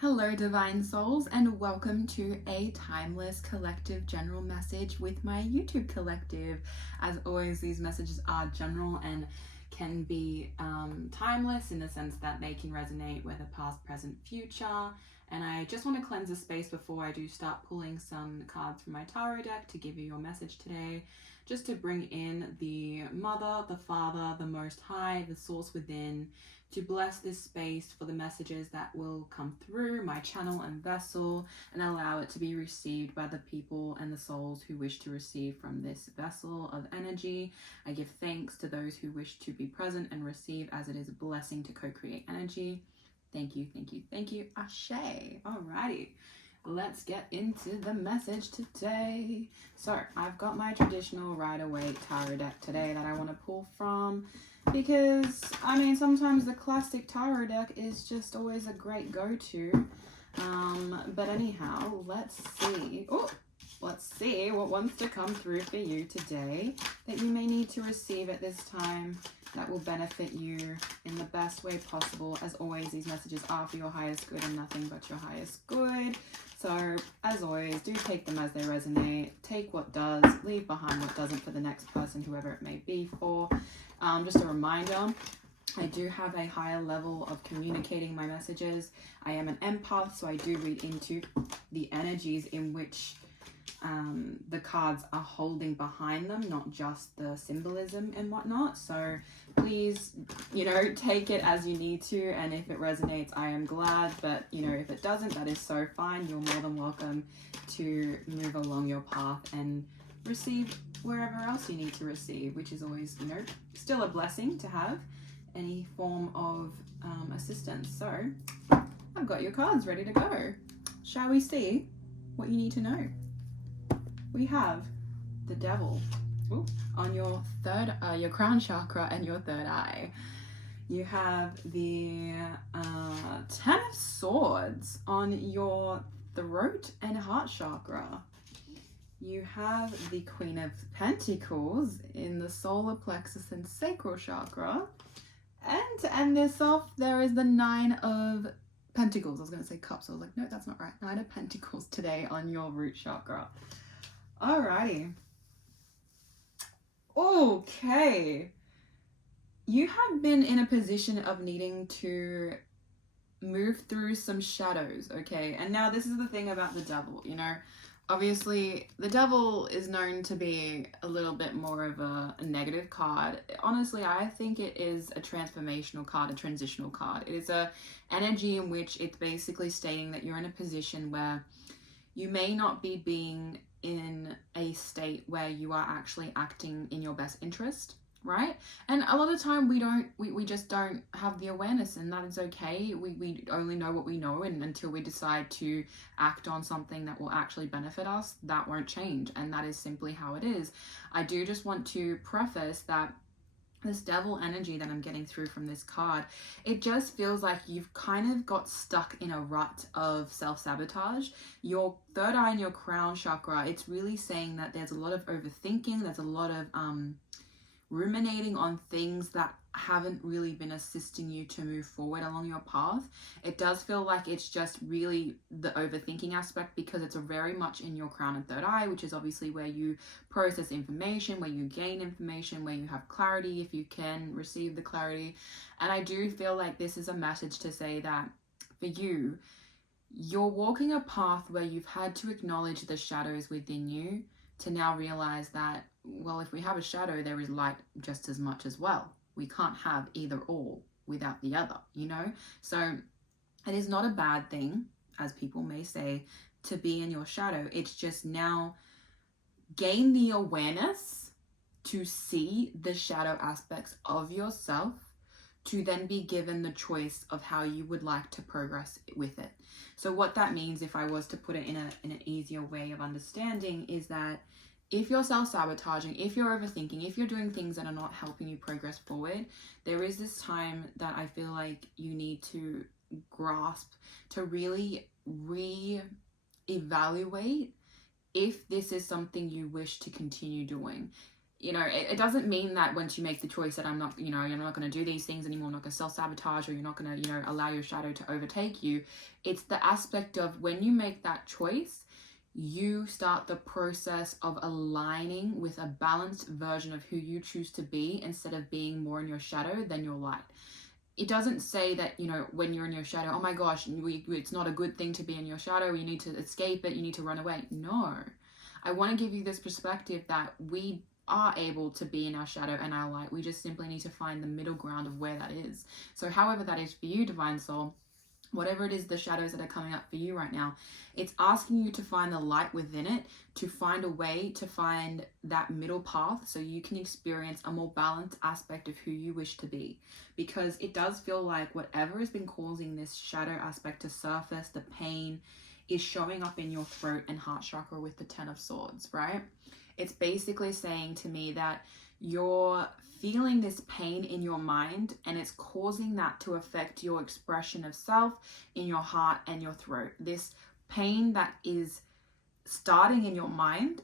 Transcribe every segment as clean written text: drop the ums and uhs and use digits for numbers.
Hello, Divine Souls, and welcome to a timeless collective general message with my YouTube collective. As always, these messages are general and can be timeless in the sense that they can resonate with a past, present, future. And I just want to cleanse the space before I do start pulling some cards from my tarot deck to give you your message today, just to bring in the Mother, the Father, the Most High, the Source within, to bless this space for the messages that will come through my channel and vessel and allow it to be received by the people and the souls who wish to receive from this vessel of energy. I give thanks to those who wish to be present and receive, as it is a blessing to co-create energy. Thank you, thank you, thank you. Ashe. Alrighty. Let's get into the message today. So I've got my traditional Rider-Waite tarot deck today that I want to pull from, because I mean sometimes the classic tarot deck is just always a great go-to. But anyhow, let's see what wants to come through for you today that you may need to receive at this time that will benefit you in the best way possible. As always, these messages are for your highest good and nothing but your highest good. So, as always, do take them as they resonate. Take what does, leave behind what doesn't for the next person, whoever it may be for. Just a reminder, I do have a higher level of communicating my messages. I am an empath, so I do read into the energies in which the cards are holding behind them, not just the symbolism and whatnot. So please, take it as you need to, and if it resonates, I am glad, but if it doesn't, that is so fine. You're more than welcome to move along your path and receive wherever else you need to receive, which is always, still a blessing to have any form of assistance. So I've got your cards ready to go. Shall we see what you need to know? We have the Devil on your your crown chakra and your third eye. You have the Ten of Swords on your throat and heart chakra. You have the Queen of Pentacles in the solar plexus and sacral chakra. And to end this off, there is the Nine of Pentacles. I was going to say cups. I was like, no, that's not right. Nine of Pentacles today on your root chakra. Alrighty. Okay. You have been in a position of needing to move through some shadows, okay? And now this is the thing about the Devil, obviously the Devil is known to be a little bit more of a negative card. Honestly, I think it is a transformational card, a transitional card. It is a energy in which it's basically stating that you're in a position where you may not be being in a state where you are actually acting in your best interest, right? And a lot of time we just don't have the awareness, and that is okay. We only know what we know, and until we decide to act on something that will actually benefit us, that won't change, and that is simply how it is. I do just want to preface that this Devil energy that I'm getting through from this card, it just feels like you've kind of got stuck in a rut of self-sabotage. Your third eye and your crown chakra, it's really saying that there's a lot of overthinking, there's a lot of ruminating on things that haven't really been assisting you to move forward along your path. It does feel like it's just really the overthinking aspect, because it's a very much in your crown and third eye, which is obviously where you process information, where you gain information, where you have clarity, if you can receive the clarity. And I do feel like this is a message to say that for you, you're walking a path where you've had to acknowledge the shadows within you to now realize that, well, if we have a shadow, there is light just as much as well. We can't have either or without the other, So it is not a bad thing, as people may say, to be in your shadow. It's just now gain the awareness to see the shadow aspects of yourself, to then be given the choice of how you would like to progress with it. So what that means, if I was to put it in an easier way of understanding, is that if you're self-sabotaging, if you're overthinking, if you're doing things that are not helping you progress forward, there is this time that I feel like you need to grasp to really re-evaluate if this is something you wish to continue doing. you know, it doesn't mean that once you make the choice that I'm not, you know, you're not going to do these things anymore, I'm not going to self-sabotage, or you're not going to, you know, allow your shadow to overtake you. It's the aspect of when you make that choice, you start the process of aligning with a balanced version of who you choose to be, instead of being more in your shadow than your light. It doesn't say that, you know, when you're in your shadow, oh my gosh, it's not a good thing to be in your shadow, you need to escape it, you need to run away. No. I want to give you this perspective that we are able to be in our shadow and our light. We just simply need to find the middle ground of where that is. So however that is for you, Divine Soul, whatever it is, the shadows that are coming up for you right now, it's asking you to find the light within it, to find a way to find that middle path so you can experience a more balanced aspect of who you wish to be. Because it does feel like whatever has been causing this shadow aspect to surface, the pain, is showing up in your throat and heart chakra with the 10 of Swords, right? It's basically saying to me that you're feeling this pain in your mind, and it's causing that to affect your expression of self in your heart and your throat. This pain that is starting in your mind,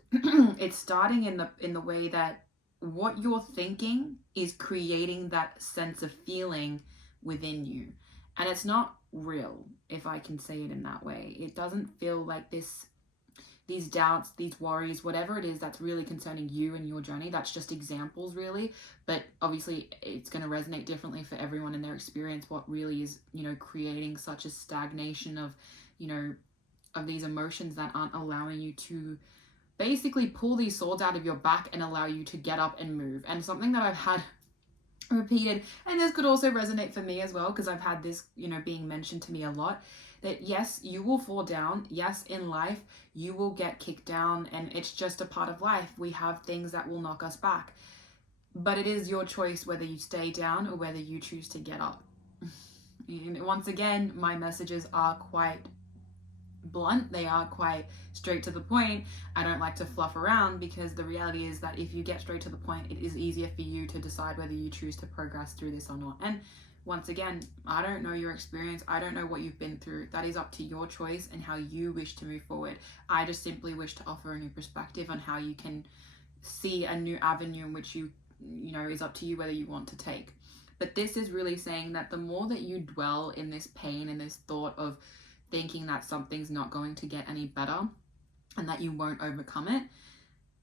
it's starting in the way that what you're thinking is creating that sense of feeling within you. And it's not real, if I can say it in that way. It doesn't feel like these doubts, these worries, whatever it is that's really concerning you and your journey. That's just examples, really. But obviously it's going to resonate differently for everyone in their experience, what really is, you know, creating such a stagnation of, you know, of these emotions that aren't allowing you to basically pull these swords out of your back and allow you to get up and move. And something that I've had repeated, and this could also resonate for me as well, because I've had this, you know, being mentioned to me a lot, that yes, you will fall down. Yes, in life, you will get kicked down, and it's just a part of life. We have things that will knock us back. But it is your choice whether you stay down or whether you choose to get up. And once again, my messages are quite blunt. They are quite straight to the point. I don't like to fluff around, because the reality is that if you get straight to the point, it is easier for you to decide whether you choose to progress through this or not. And once again, I don't know your experience. I don't know what you've been through. That is up to your choice and how you wish to move forward. I just simply wish to offer a new perspective on how you can see a new avenue in which you know, is up to you whether you want to take. But this is really saying that the more that you dwell in this pain and this thought of thinking that something's not going to get any better and that you won't overcome it,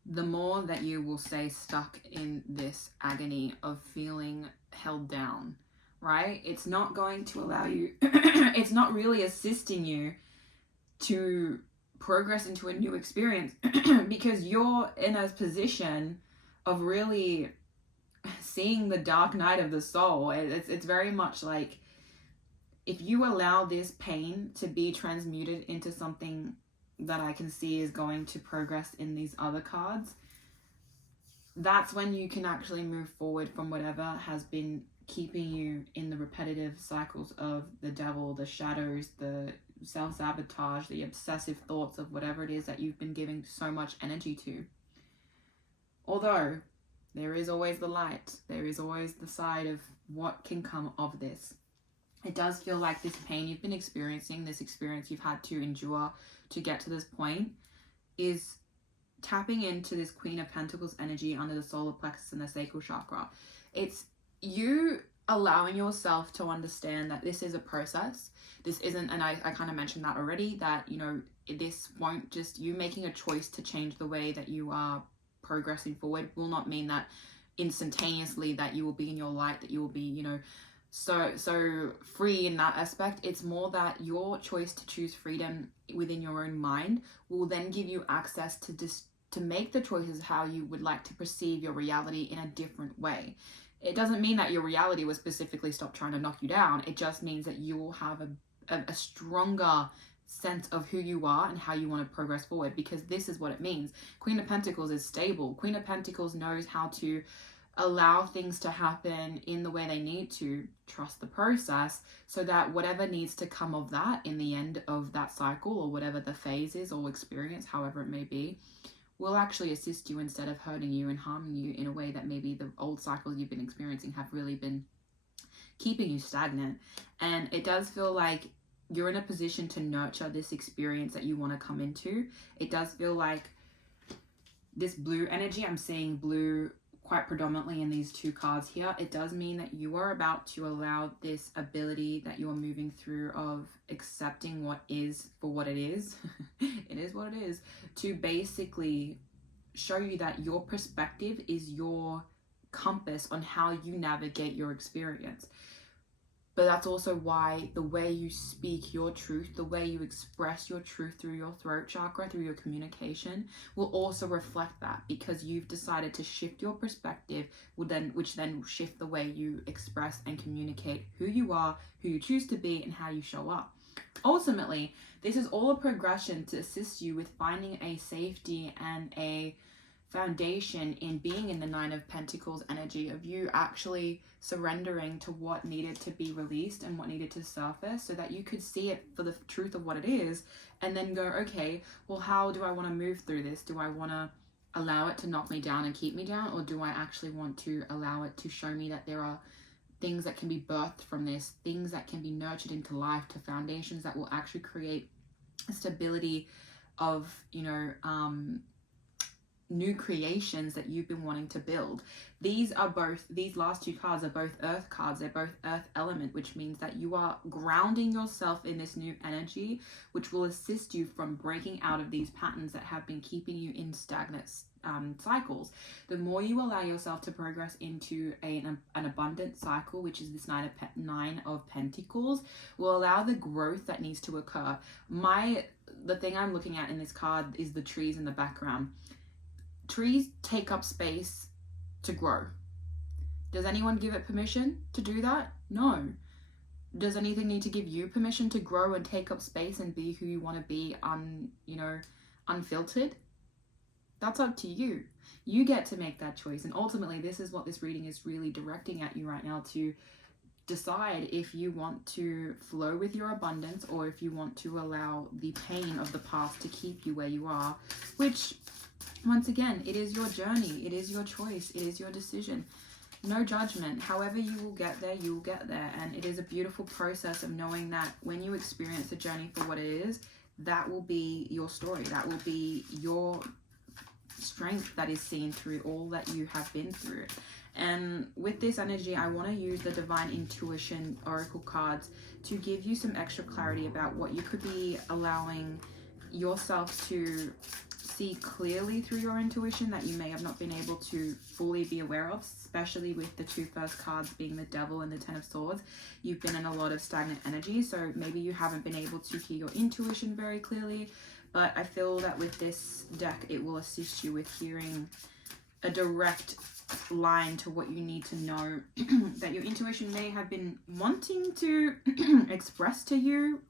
the more that you will stay stuck in this agony of feeling held down, right? It's not going to allow you, it's not really assisting you to progress into a new experience because you're in a position of really seeing the dark night of the soul. It's very much like, if you allow this pain to be transmuted into something that I can see is going to progress in these other cards, that's when you can actually move forward from whatever has been keeping you in the repetitive cycles of the devil, the shadows, the self-sabotage, the obsessive thoughts of whatever it is that you've been giving so much energy to. Although there is always the light, there is always the side of what can come of this. It does feel like this pain you've been experiencing, this experience you've had to endure to get to this point, is tapping into this Queen of Pentacles energy under the solar plexus and the sacral chakra. It's you allowing yourself to understand that this is a process. This isn't, and I kind of mentioned that already, that, you know, this won't just, you making a choice to change the way that you are progressing forward will not mean that instantaneously that you will be in your light, that you will be, you know, so free in that aspect. It's more that your choice to choose freedom within your own mind will then give you access to make the choices how you would like to perceive your reality in a different way. It doesn't mean that your reality will specifically stop trying to knock you down. It just means that you will have a stronger sense of who you are and how you want to progress forward, because this is what it means. Queen of Pentacles is stable. Queen of Pentacles knows how to allow things to happen in the way they need to, trust the process, so that whatever needs to come of that in the end of that cycle, or whatever the phase is or experience, however it may be, will actually assist you instead of hurting you and harming you in a way that maybe the old cycles you've been experiencing have really been keeping you stagnant. And it does feel like you're in a position to nurture this experience that you want to come into. It does feel like this blue energy, I'm seeing blue quite predominantly in these two cards here, it does mean that you are about to allow this ability that you're moving through of accepting what is for what it is. It is what it is, to basically show you that your perspective is your compass on how you navigate your experience. But that's also why the way you speak your truth, the way you express your truth through your throat chakra, through your communication, will also reflect that, because you've decided to shift your perspective, which then will shift the way you express and communicate who you are, who you choose to be, and how you show up. Ultimately, this is all a progression to assist you with finding a safety and a foundation in being in the Nine of Pentacles energy, of you actually surrendering to what needed to be released and what needed to surface, so that you could see it for the truth of what it is, and then go, okay, well, how do I want to move through this? Do I want to allow it to knock me down and keep me down, or do I actually want to allow it to show me that there are things that can be birthed from this, things that can be nurtured into life, to foundations that will actually create a stability of, you know, new creations that you've been wanting to build. These last two cards are both earth cards. They're both earth element, which means that you are grounding yourself in this new energy, which will assist you from breaking out of these patterns that have been keeping you in stagnant cycles. The more you allow yourself to progress into an abundant cycle, which is this Nine of Pentacles, will allow the growth that needs to occur. The thing I'm looking at in this card is the trees in the background. Trees take up space to grow. Does anyone give it permission to do that? No. Does anything need to give you permission to grow and take up space and be who you want to be, unfiltered? That's up to you. You get to make that choice. And ultimately, this is what this reading is really directing at you right now, to decide if you want to flow with your abundance, or if you want to allow the pain of the past to keep you where you are, which, once again, it is your journey, it is your choice, it is your decision. No judgment. However you will get there, you will get there. And it is a beautiful process of knowing that when you experience the journey for what it is, that will be your story. That will be your strength that is seen through all that you have been through. And with this energy, I want to use the Divine Intuition Oracle cards to give you some extra clarity about what you could be allowing yourself to see clearly through your intuition that you may have not been able to fully be aware of, especially with the two first cards being the Devil and the Ten of Swords. You've been in a lot of stagnant energy, so maybe you haven't been able to hear your intuition very clearly, but I feel that with this deck, it will assist you with hearing a direct line to what you need to know that your intuition may have been wanting to express to you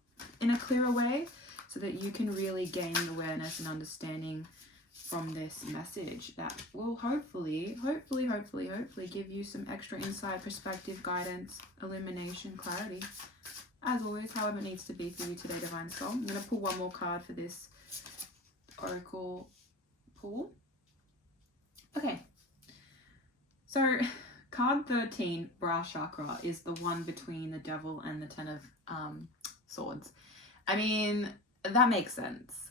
in a clearer way, so that you can really gain awareness and understanding from this message that will hopefully give you some extra insight, perspective, guidance, illumination, clarity. As always, however it needs to be for you today, Divine Soul. I'm going to pull one more card for this Oracle pull. Okay. So, card 13, Brass Chakra, is the one between the Devil and the Ten of Swords. I mean, that makes sense.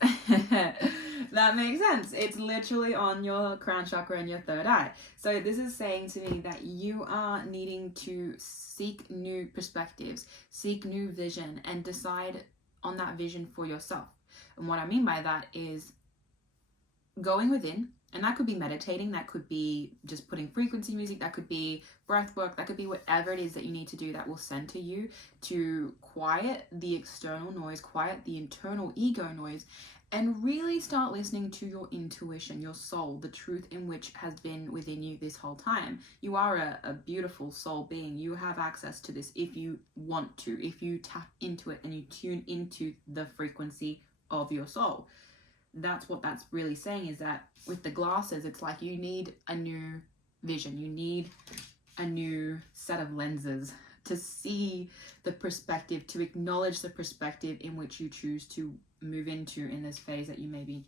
That makes sense. It's literally on your crown chakra and your third eye. So this is saying to me that you are needing to seek new perspectives, seek new vision, and decide on that vision for yourself. And what I mean by that is going within, and that could be meditating, that could be just putting frequency music, that could be breath work, that could be whatever it is that you need to do that will center you to quiet the external noise, quiet the internal ego noise, and really start listening to your intuition, your soul, the truth in which has been within you this whole time. You are a beautiful soul being. You have access to this if you want to, if you tap into it and you tune into the frequency of your soul. That's what that's really saying, is that with the glasses, it's like you need a new vision. You need a new set of lenses to see the perspective, to acknowledge the perspective in which you choose to move into in this phase that you may be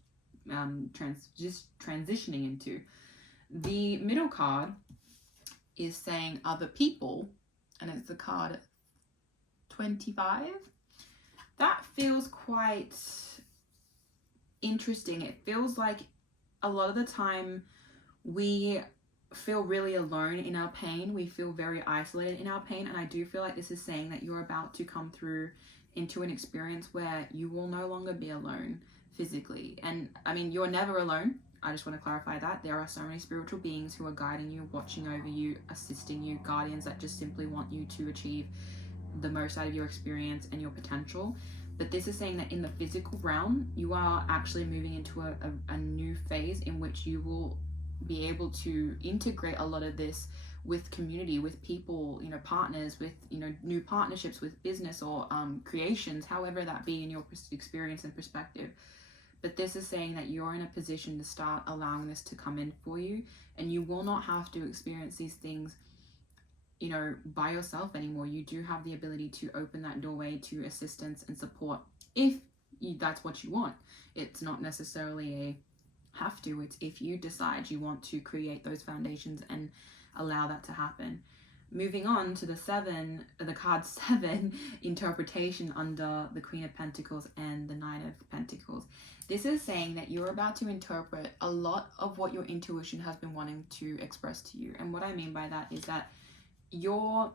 transitioning into. The middle card is saying other people, and it's the card 25. That feels quite interesting. It feels like a lot of the time we feel really alone in our pain. We feel very isolated in our pain. And I do feel like this is saying that you're about to come through into an experience where you will no longer be alone physically. And I mean, you're never alone. I just want to clarify that. There are so many spiritual beings who are guiding you, watching over you, assisting you, guardians that just simply want you to achieve the most out of your experience and your potential. But this is saying that in the physical realm, you are actually moving into a new phase in which you will be able to integrate a lot of this with community, with people, you know, partners, with, you know, new partnerships, with business or creations, however that be in your experience and perspective. But this is saying that you're in a position to start allowing this to come in for you, and you will not have to experience these things, you know, by yourself anymore. You do have the ability to open that doorway to assistance and support if that's what you want. It's not necessarily a have to, it's if you decide you want to create those foundations and allow that to happen. Moving on to the card 7 interpretation under the Queen of Pentacles and the Knight of Pentacles. This is saying that you're about to interpret a lot of what your intuition has been wanting to express to you. And what I mean by that is that your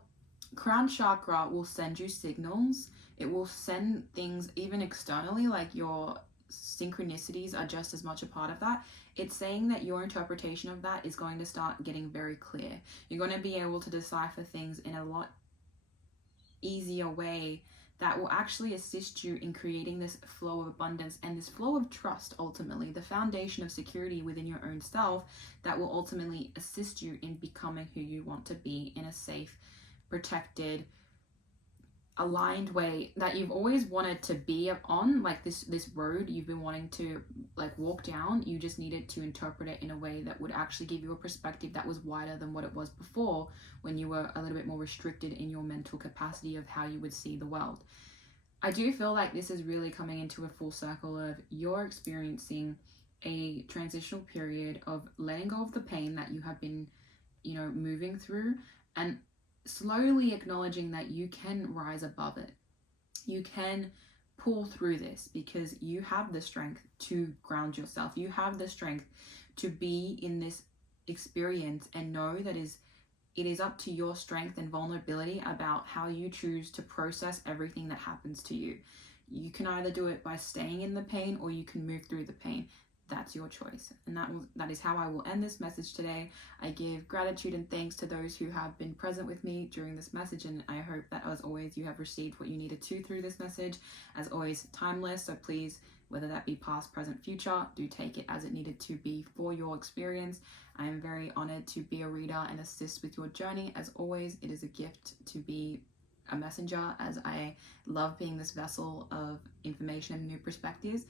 crown chakra will send you signals. It will send things even externally, like your synchronicities are just as much a part of that. It's saying that your interpretation of that is going to start getting very clear. You're going to be able to decipher things in a lot easier way that will actually assist you in creating this flow of abundance and this flow of trust, ultimately the foundation of security within your own self that will ultimately assist you in becoming who you want to be in a safe, protected, aligned way that you've always wanted to be on. Like this road you've been wanting to like walk down, you just needed to interpret it in a way that would actually give you a perspective that was wider than what it was before, when you were a little bit more restricted in your mental capacity of how you would see the world. I do feel like this is really coming into a full circle of you're experiencing a transitional period of letting go of the pain that you have been, you know, moving through, and slowly acknowledging that you can rise above it. You can pull through this because you have the strength to ground yourself. You have the strength to be in this experience and know that it is up to your strength and vulnerability about how you choose to process everything that happens to you. You can either do it by staying in the pain or you can move through the pain. That's your choice. And that is how I will end this message today. I give gratitude and thanks to those who have been present with me during this message, and I hope that as always you have received what you needed to through this message. As always, timeless, so please, whether that be past, present, future, do take it as it needed to be for your experience. I am very honored to be a reader and assist with your journey. As always, it is a gift to be a messenger, as I love being this vessel of information and new perspectives.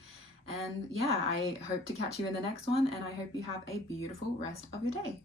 And yeah, I hope to catch you in the next one, and I hope you have a beautiful rest of your day.